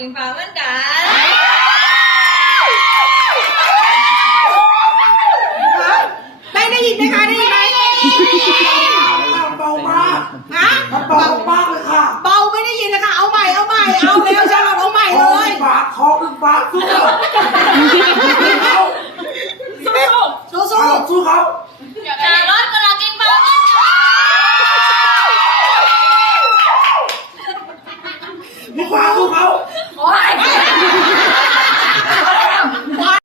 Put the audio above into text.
อินฟาเหมือนกันไม่ได้ยินนะคะ ได้ยินไหมเบามากฮะเบามากเลยค่ะ เบาไม่ได้ยินนะคะ เอาใหม่ เอาใหม่ เอาแล้วจ้าเอาใหม่เลยปากคอหนึ่งปากสู้สู้สู้สู้เขาเขาเขา Oh my god!